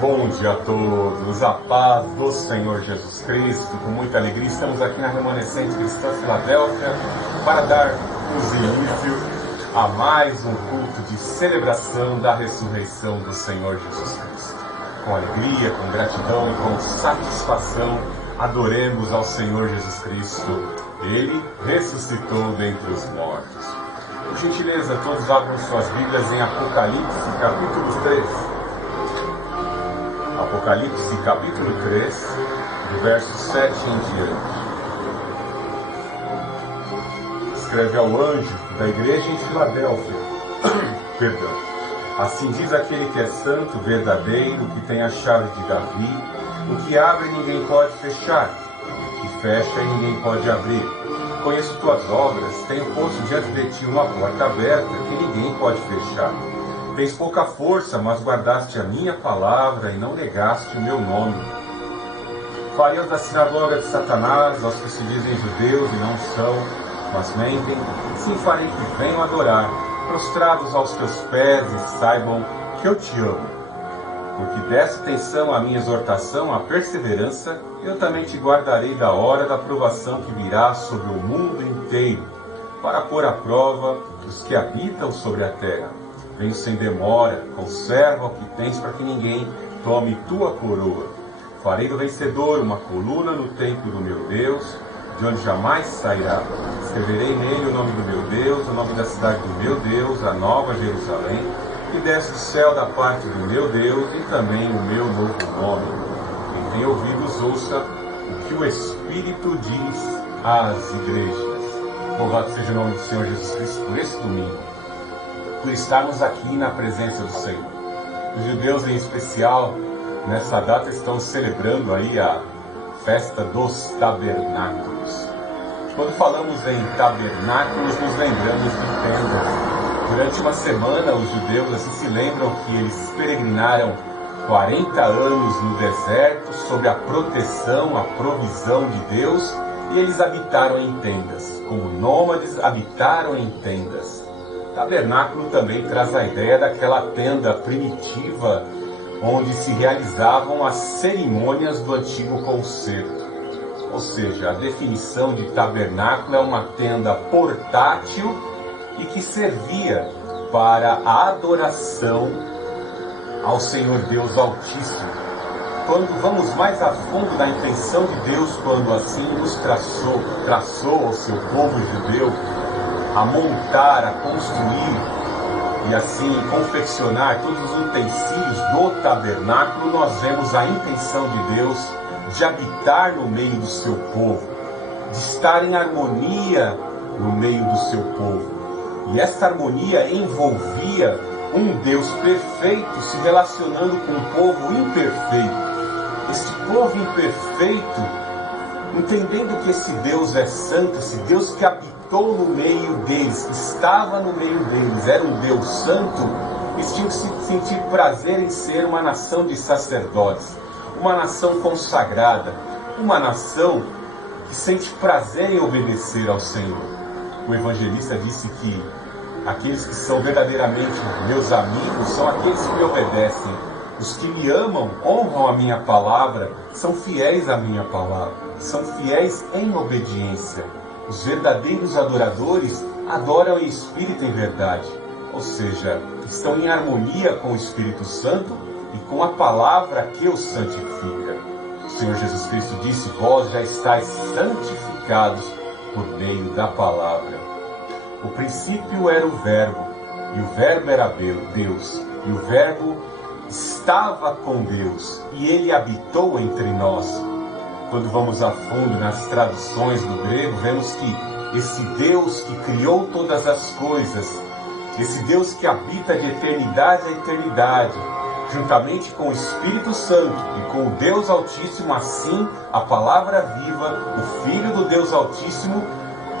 Bom dia a todos, a paz do Senhor Jesus Cristo. Com muita alegria estamos aqui na Remanescente Cristã Filadélfia para darmos início a mais um culto de celebração da ressurreição do Senhor Jesus Cristo. Com alegria, com gratidão e com satisfação, adoremos ao Senhor Jesus Cristo. Ele ressuscitou dentre os mortos. Por gentileza, todos abram suas Bíblias em Apocalipse, capítulo 3. Apocalipse capítulo 3, do verso 7 em diante. Escreve ao anjo da igreja em Filadélfia. Perdão. Assim diz aquele que é santo, verdadeiro, que tem a chave de Davi, o que abre ninguém pode fechar, o que fecha ninguém pode abrir. Conheço tuas obras, tenho posto diante de ti uma porta aberta que ninguém pode fechar. Tens pouca força, mas guardaste a minha palavra e não negaste o meu nome. Farei da sinagoga de Satanás aos que se dizem judeus e não são, mas mentem. Sim, farei que venham adorar, prostrados aos teus pés e saibam que eu te amo. Porque deste atenção à minha exortação, à perseverança, eu também te guardarei da hora da provação que virá sobre o mundo inteiro, para pôr à prova os que habitam sobre a terra. Venho sem demora, conserva o que tens para que ninguém tome tua coroa. Farei do vencedor uma coluna no templo do meu Deus, de onde jamais sairá. Escreverei nele o nome do meu Deus, o nome da cidade do meu Deus, a nova Jerusalém, que desce do céu da parte do meu Deus, e também o meu novo nome. Quem tem ouvidos, ouça o que o Espírito diz às igrejas. Louvado seja o nome do Senhor Jesus Cristo por esse domingo, por estarmos aqui na presença do Senhor. Os judeus, em especial, nessa data estão celebrando aí a festa dos tabernáculos. Quando falamos em tabernáculos, nos lembramos de tendas. Durante uma semana, os judeus assim se lembram que eles peregrinaram 40 anos no deserto, sob a proteção, a provisão de Deus, e eles habitaram em tendas. Como nômades, habitaram em tendas. Tabernáculo também traz a ideia daquela tenda primitiva onde se realizavam as cerimônias do antigo concerto. Ou seja, a definição de tabernáculo é uma tenda portátil e que servia para a adoração ao Senhor Deus Altíssimo. Quando vamos mais a fundo na intenção de Deus, quando assim nos traçou ao seu povo judeu, a montar, a construir e assim confeccionar todos os utensílios do tabernáculo, nós vemos a intenção de Deus de habitar no meio do seu povo, de estar em harmonia no meio do seu povo. E essa harmonia envolvia um Deus perfeito se relacionando com um povo imperfeito. Esse povo imperfeito, entendendo que esse Deus é santo, esse Deus que habitou no meio deles, estava no meio deles, era um Deus santo, eles tinham que se sentir prazer em ser uma nação de sacerdotes, uma nação consagrada, uma nação que sente prazer em obedecer ao Senhor. O evangelista disse que aqueles que são verdadeiramente meus amigos são aqueles que me obedecem. Os que me amam, honram a minha palavra, são fiéis à minha palavra, são fiéis em obediência. Os verdadeiros adoradores adoram em espírito e em verdade, ou seja, estão em harmonia com o Espírito Santo e com a palavra que os santifica. O Senhor Jesus Cristo disse: vós já estáis santificados por meio da palavra. O princípio era o Verbo, e o Verbo era Deus, e o Verbo estava com Deus, e ele habitou entre nós. Quando vamos a fundo nas traduções do grego, vemos que esse Deus que criou todas as coisas, esse Deus que habita de eternidade a eternidade, juntamente com o Espírito Santo e com o Deus Altíssimo, assim a palavra viva, o Filho do Deus Altíssimo,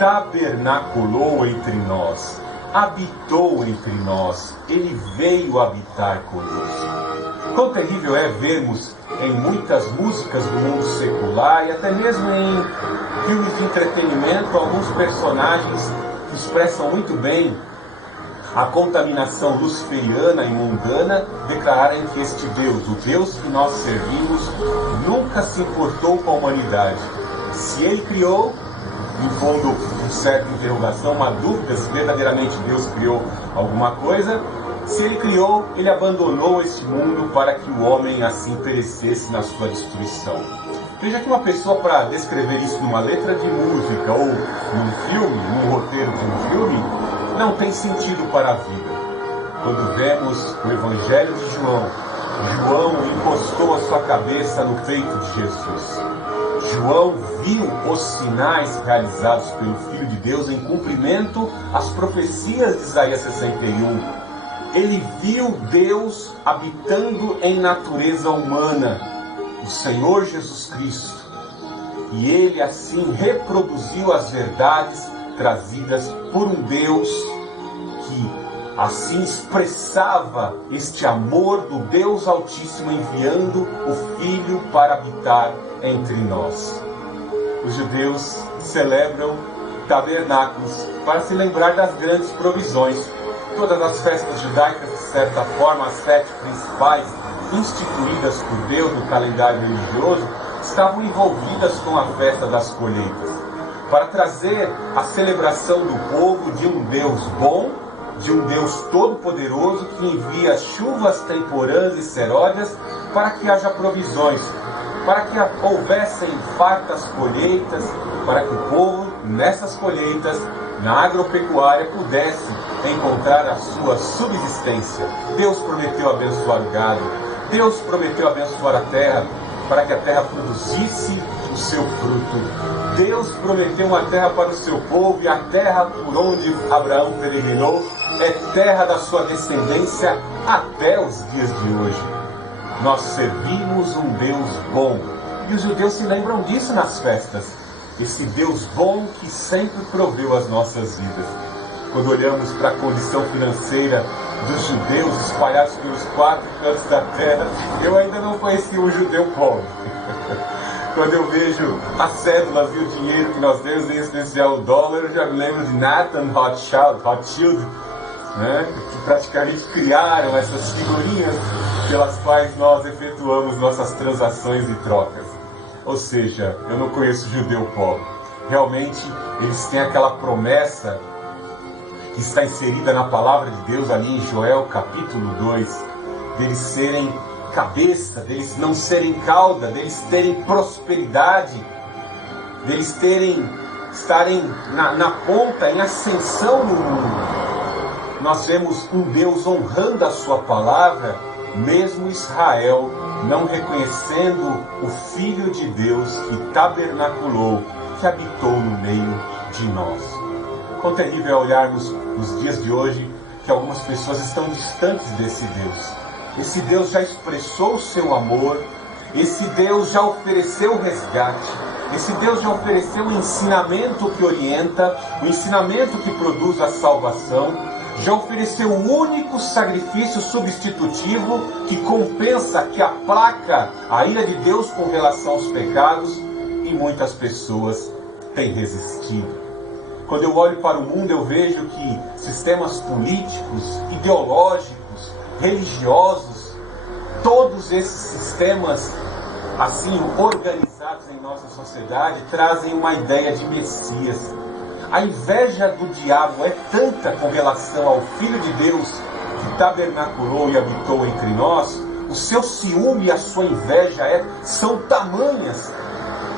tabernaculou entre nós, habitou entre nós, ele veio habitar conosco. Quão terrível é vermos em muitas músicas do mundo secular e até mesmo em filmes de entretenimento alguns personagens que expressam muito bem a contaminação luciferiana e mundana, declararem que este Deus, o Deus que nós servimos, nunca se importou com a humanidade. Se Ele criou, impondo uma certa interrogação, uma dúvida se verdadeiramente Deus criou alguma coisa, se Ele criou, Ele abandonou este mundo para que o homem assim perecesse na sua destruição. Veja que uma pessoa, para descrever isso numa letra de música ou num filme, num roteiro de um filme, não tem sentido para a vida. Quando vemos o Evangelho de João, João encostou a sua cabeça no peito de Jesus. João viu os sinais realizados pelo Filho de Deus em cumprimento às profecias de Isaías 61. Ele viu Deus habitando em natureza humana, o Senhor Jesus Cristo. E ele assim reproduziu as verdades trazidas por um Deus que assim expressava este amor do Deus Altíssimo, enviando o Filho para habitar entre nós. Os judeus celebram tabernáculos para se lembrar das grandes provisões. Todas as festas judaicas, de certa forma, as 7 principais instituídas por Deus no calendário religioso, estavam envolvidas com a festa das colheitas, para trazer a celebração do povo de um Deus bom, de um Deus todo-poderoso que envia chuvas temporãs e seródias para que haja provisões, para que houvessem fartas colheitas, para que o povo, nessas colheitas, na agropecuária, pudesse encontrar a sua subsistência. Deus prometeu abençoar o gado, Deus prometeu abençoar a terra, para que a terra produzisse o seu fruto. Deus prometeu uma terra para o seu povo, e a terra por onde Abraão peregrinou é terra da sua descendência até os dias de hoje. Nós servimos um Deus bom, e os judeus se lembram disso nas festas. Esse Deus bom que sempre proveu as nossas vidas. Quando olhamos para a condição financeira dos judeus espalhados pelos 4 cantos da terra, eu ainda não conheci um judeu pobre. Quando eu vejo as cédulas e o dinheiro que nós temos, em especial o dólar, eu já me lembro de Nathan Rothschild, né, que praticamente criaram essas figurinhas pelas quais nós efetuamos nossas transações e trocas. Ou seja, eu não conheço judeu pobre. Realmente, eles têm aquela promessa que está inserida na palavra de Deus ali em Joel capítulo 2, deles serem cabeça, deles não serem cauda, deles terem prosperidade, deles estarem na ponta, em ascensão no mundo. Nós vemos um Deus honrando a sua palavra, mesmo Israel não reconhecendo o Filho de Deus que tabernaculou, que habitou no meio de nós. Quão terrível é olharmos nos dias de hoje que algumas pessoas estão distantes desse Deus. Esse Deus já expressou o seu amor, esse Deus já ofereceu o resgate, esse Deus já ofereceu o ensinamento que orienta, o ensinamento que produz a salvação, já ofereceu o único sacrifício substitutivo que compensa, que aplaca a ira de Deus com relação aos pecados, e muitas pessoas têm resistido. Quando eu olho para o mundo, eu vejo que sistemas políticos, ideológicos, religiosos, todos esses sistemas assim organizados em nossa sociedade trazem uma ideia de Messias. A inveja do diabo é tanta com relação ao Filho de Deus que tabernaculou e habitou entre nós, o seu ciúme e a sua inveja são tamanhas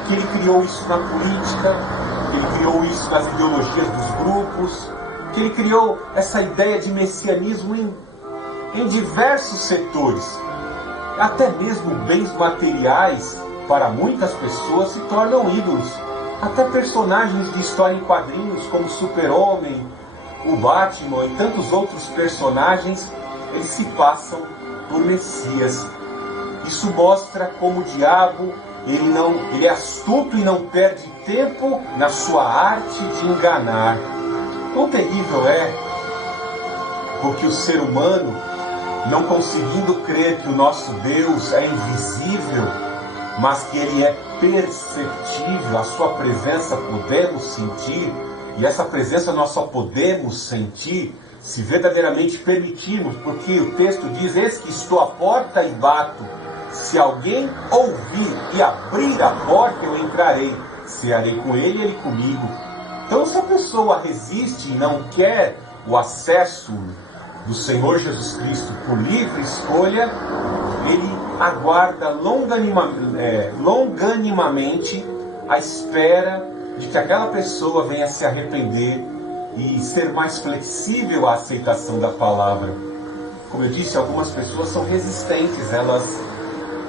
que ele criou isso na política, que ele criou isso nas ideologias dos grupos, que ele criou essa ideia de messianismo em diversos setores. Até mesmo bens materiais, para muitas pessoas, se tornam ídolos. Até personagens de história em quadrinhos, como o Super-Homem, o Batman e tantos outros personagens, eles se passam por Messias. Isso mostra como o diabo ele é astuto e não perde tempo na sua arte de enganar. Quão terrível é, porque o ser humano, não conseguindo crer que o nosso Deus é invisível, mas que Ele é perceptível, a sua presença podemos sentir, e essa presença nós só podemos sentir se verdadeiramente permitirmos, porque o texto diz: eis que estou à porta e bato. Se alguém ouvir e abrir a porta, eu entrarei. Cearei com ele e ele comigo. Então, se a pessoa resiste e não quer o acesso do Senhor Jesus Cristo por livre escolha, ele aguarda longanimamente a espera de que aquela pessoa venha se arrepender e ser mais flexível à aceitação da palavra. Como eu disse, algumas pessoas são resistentes, elas,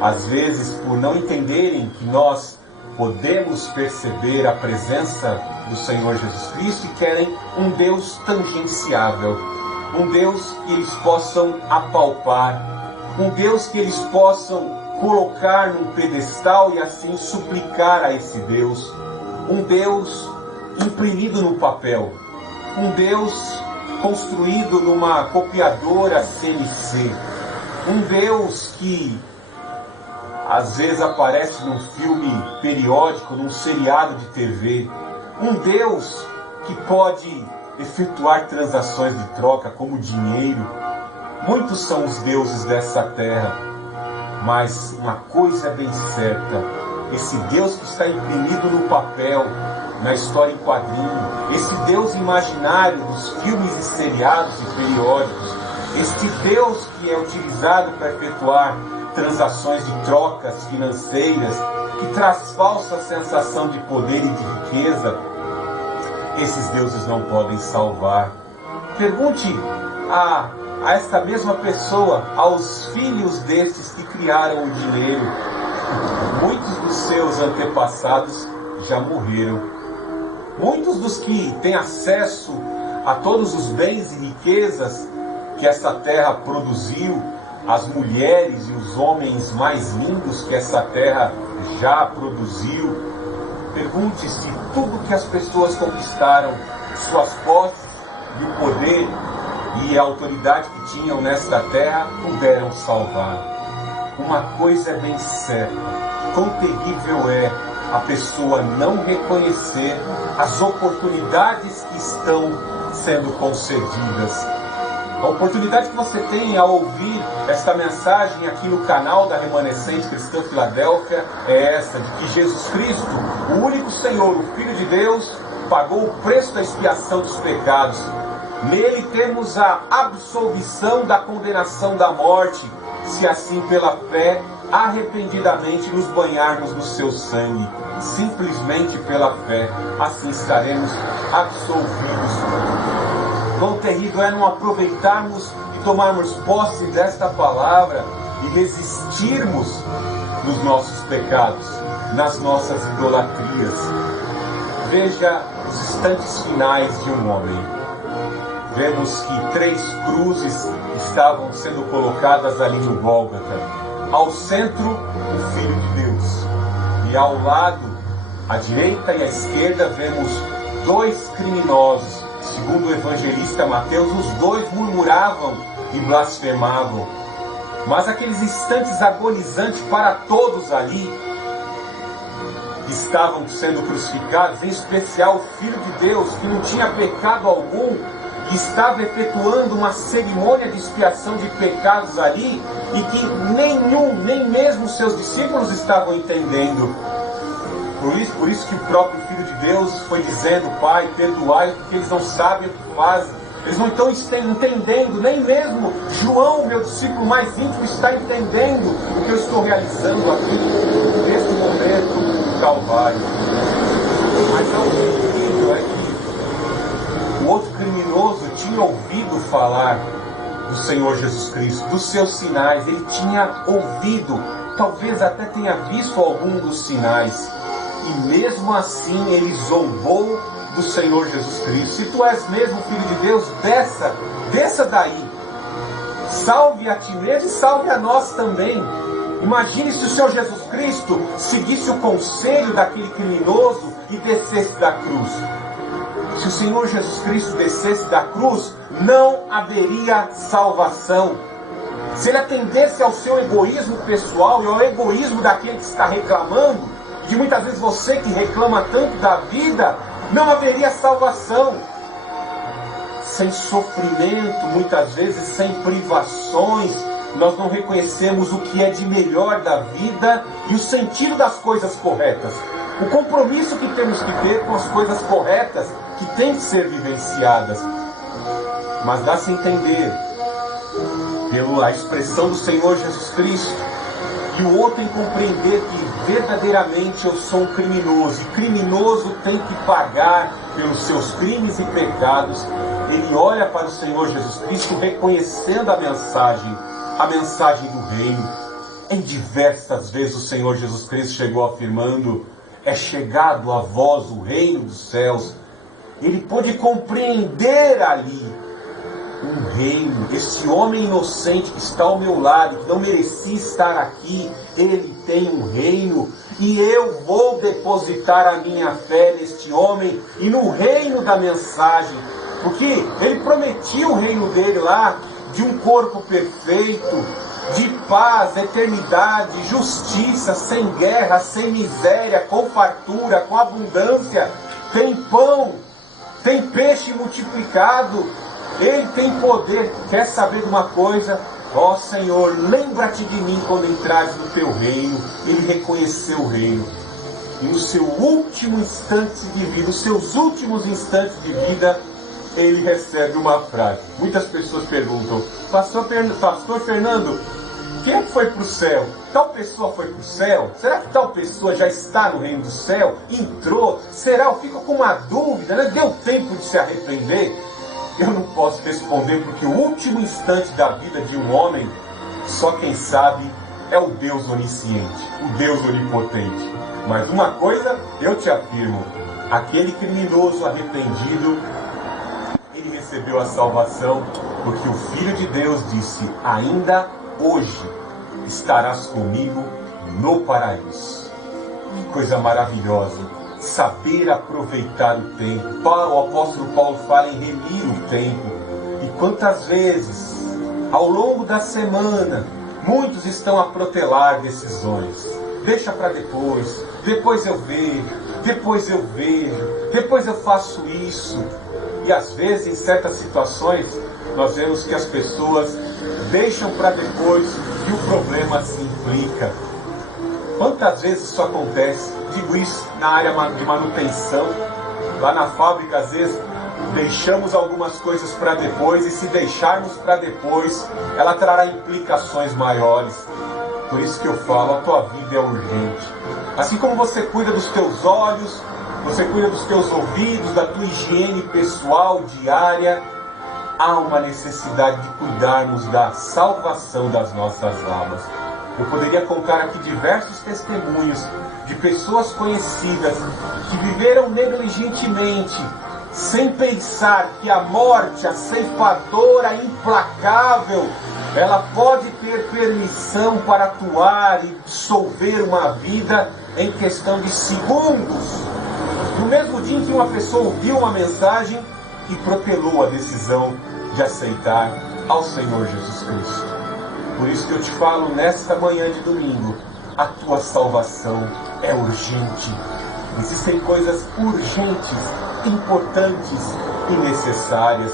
às vezes, por não entenderem que nós podemos perceber a presença do Senhor Jesus Cristo, e querem um Deus tangenciável, um Deus que eles possam apalpar, um Deus que eles possam colocar num pedestal e assim suplicar a esse Deus, um Deus imprimido no papel, um Deus construído numa copiadora CNC, um Deus que às vezes aparece num filme periódico, num seriado de TV, um Deus que pode efetuar transações de troca como dinheiro. Muitos são os deuses dessa terra, mas uma coisa é bem certa: esse Deus que está imprimido no papel, na história em quadrinho, esse Deus imaginário dos filmes e seriados e periódicos, este Deus que é utilizado para efetuar transações de trocas financeiras, que traz falsa sensação de poder e de riqueza, esses deuses não podem salvar. Pergunte a esta mesma pessoa, aos filhos destes que criaram o dinheiro. Muitos dos seus antepassados já morreram. Muitos dos que têm acesso a todos os bens e riquezas que essa terra produziu, as mulheres e os homens mais lindos que essa terra já produziu. Pergunte se tudo que as pessoas conquistaram, suas posses e o poder e a autoridade que tinham nesta terra, puderam salvar. Uma coisa é bem certa: quão terrível é a pessoa não reconhecer as oportunidades que estão sendo concedidas. A oportunidade que você tem ao ouvir esta mensagem aqui no canal da Remanescente Cristã Filadélfia é esta: de que Jesus Cristo, o único Senhor, o Filho de Deus, pagou o preço da expiação dos pecados. Nele temos a absolvição da condenação da morte, se assim pela fé, arrependidamente nos banharmos no seu sangue. Simplesmente pela fé, assim estaremos absolvidos. Quão terrível é não aproveitarmos e tomarmos posse desta palavra e resistirmos nos nossos pecados, nas nossas idolatrias. Veja os instantes finais de um homem. Vemos que 3 cruzes estavam sendo colocadas ali no Gólgota. Ao centro, o Filho de Deus. E ao lado, à direita e à esquerda, vemos 2 criminosos. Segundo o evangelista Mateus, os 2 murmuravam e blasfemavam. Mas aqueles instantes agonizantes para todos ali, que estavam sendo crucificados, em especial o Filho de Deus, que não tinha pecado algum, que estava efetuando uma cerimônia de expiação de pecados ali, e que nem mesmo seus discípulos estavam entendendo. Por isso que o próprio Filho de Deus foi dizendo: Pai, perdoai, porque eles não sabem o que fazem. Eles não estão entendendo, nem mesmo João, meu discípulo mais íntimo, está entendendo o que eu estou realizando aqui, nesse momento do Calvário. Mas o terrível é que o outro criminoso tinha ouvido falar do Senhor Jesus Cristo, dos seus sinais. Ele tinha ouvido, talvez até tenha visto algum dos sinais. E mesmo assim ele zombou do Senhor Jesus Cristo. Se tu és mesmo Filho de Deus, desça daí. Salve a ti mesmo e salve a nós também. Imagine se o Senhor Jesus Cristo seguisse o conselho daquele criminoso e descesse da cruz. Se o Senhor Jesus Cristo descesse da cruz, não haveria salvação. Se ele atendesse ao seu egoísmo pessoal e ao egoísmo daquele que está reclamando, e muitas vezes você que reclama tanto da vida, não haveria salvação. sem sofrimento, muitas vezes sem privações, nós não reconhecemos o que é de melhor da vida e o sentido das coisas corretas. O compromisso que temos que ter com as coisas corretas que têm que ser vivenciadas. Mas dá-se entender, pela expressão do Senhor Jesus Cristo, que o outro tem que compreender que verdadeiramente eu sou um criminoso, e criminoso tem que pagar pelos seus crimes e pecados. Ele olha para o Senhor Jesus Cristo reconhecendo a mensagem do reino. Em diversas vezes o Senhor Jesus Cristo chegou afirmando: é chegado a vós o reino dos céus. Ele pôde compreender ali um reino. Esse homem inocente que está ao meu lado, que não merecia estar aqui, ele tem um reino, e eu vou depositar a minha fé neste homem e no reino da mensagem, porque ele prometia o reino dele lá, de um corpo perfeito, de paz, eternidade, justiça, sem guerra, sem miséria, com fartura, com abundância. Tem pão, tem peixe multiplicado, ele tem poder. Quer saber de uma coisa? Ó Senhor, lembra-te de mim quando entrares no teu reino. Ele reconheceu o reino. E no seu último instante de vida, os seus últimos instantes de vida, ele recebe uma frase. Muitas pessoas perguntam: Pastor Fernando, quem é que foi para o céu? Tal pessoa foi para o céu? Será que tal pessoa já está no reino do céu? Entrou? Será? Eu fico com uma dúvida, né? Deu tempo de se arrepender? Eu não posso responder, porque o último instante da vida de um homem, só quem sabe é o Deus onisciente, o Deus onipotente. Mas uma coisa eu te afirmo: aquele criminoso arrependido, ele recebeu a salvação, porque o Filho de Deus disse: ainda hoje estarás comigo no paraíso. Que coisa maravilhosa! Saber aproveitar o tempo. O apóstolo Paulo fala em remir o tempo. E quantas vezes, ao longo da semana, muitos estão a protelar decisões. Deixa para depois, depois eu vejo, depois eu faço isso. E às vezes, em certas situações, nós vemos que as pessoas deixam para depois e o problema se implica. Quantas vezes isso acontece? Digo isso na área de manutenção. Lá na fábrica, às vezes, deixamos algumas coisas para depois, e se deixarmos para depois, ela trará implicações maiores. Por isso que eu falo, a tua vida é urgente. Assim como você cuida dos teus olhos, você cuida dos teus ouvidos, da tua higiene pessoal diária, há uma necessidade de cuidarmos da salvação das nossas almas. Eu poderia contar aqui diversos testemunhos de pessoas conhecidas que viveram negligentemente, sem pensar que a morte, a ceifadora implacável, ela pode ter permissão para atuar e dissolver uma vida em questão de segundos. No mesmo dia em que uma pessoa ouviu uma mensagem e protelou a decisão de aceitar ao Senhor Jesus Cristo. Por isso que eu te falo nesta manhã de domingo, a tua salvação é urgente. Existem coisas urgentes, importantes e necessárias.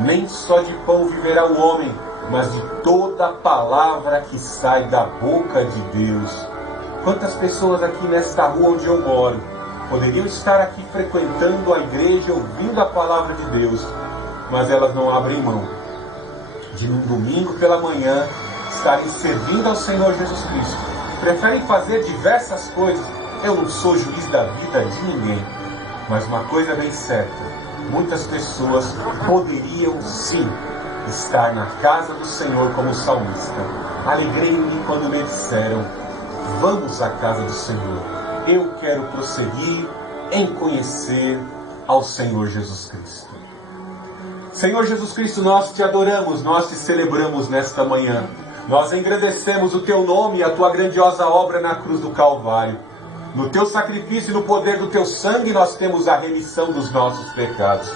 Nem só de pão viverá o homem, mas de toda a palavra que sai da boca de Deus. Quantas pessoas aqui nesta rua onde eu moro poderiam estar aqui frequentando a igreja, ouvindo a palavra de Deus, mas elas não abrem mão de um domingo pela manhã estarem servindo ao Senhor Jesus Cristo. Preferem fazer diversas coisas. Eu não sou juiz da vida de ninguém, mas uma coisa bem certa: muitas pessoas poderiam sim estar na casa do Senhor como salmista. Alegrei-me quando me disseram: vamos à casa do Senhor. Eu quero prosseguir em conhecer ao Senhor Jesus Cristo. Senhor Jesus Cristo, nós te adoramos, nós te celebramos nesta manhã. Nós engrandecemos o teu nome e a tua grandiosa obra na cruz do Calvário. No teu sacrifício e no poder do teu sangue nós temos a remissão dos nossos pecados.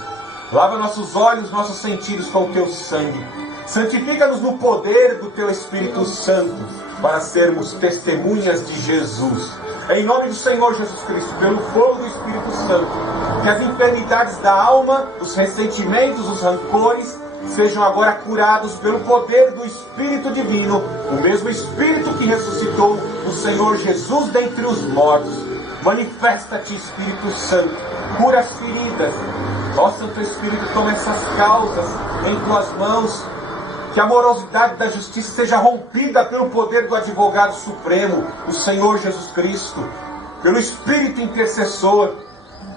Lava nossos olhos, nossos sentidos com o teu sangue. Santifica-nos no poder do teu Espírito Santo, para sermos testemunhas de Jesus. Em nome do Senhor Jesus Cristo, pelo fogo do Espírito Santo, Que as enfermidades da alma, os ressentimentos, os rancores, sejam agora curados pelo poder do Espírito Divino, o mesmo Espírito que ressuscitou o Senhor Jesus dentre os mortos. Manifesta-te, Espírito Santo, cura as feridas. Ó Santo Espírito, toma essas causas em tuas mãos. Que a amorosidade da justiça seja rompida pelo poder do advogado supremo, o Senhor Jesus Cristo, pelo Espírito intercessor.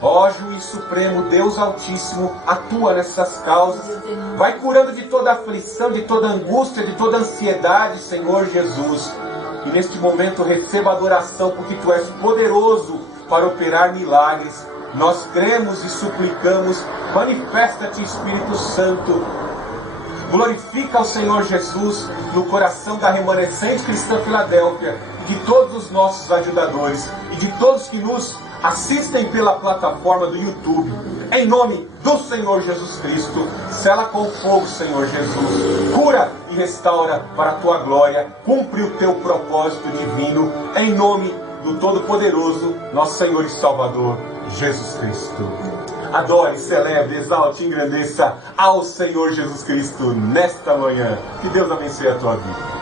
Ó Juiz Supremo, Deus Altíssimo, atua nessas causas. Vai curando de toda aflição, de toda angústia, de toda ansiedade, Senhor Jesus. E neste momento receba adoração, porque Tu és poderoso para operar milagres. Nós cremos e suplicamos. Manifesta-te, Espírito Santo. Glorifica o Senhor Jesus no coração da remanescente cristã Filadélfia, de todos os nossos ajudadores e de todos que nos assistem pela plataforma do YouTube. Em nome do Senhor Jesus Cristo, sela com fogo, Senhor Jesus. Cura e restaura para a Tua glória. Cumpre o Teu propósito divino. Em nome do Todo-Poderoso, nosso Senhor e Salvador, Jesus Cristo. Adore, celebre, exalte e engrandeça ao Senhor Jesus Cristo nesta manhã. Que Deus abençoe a tua vida.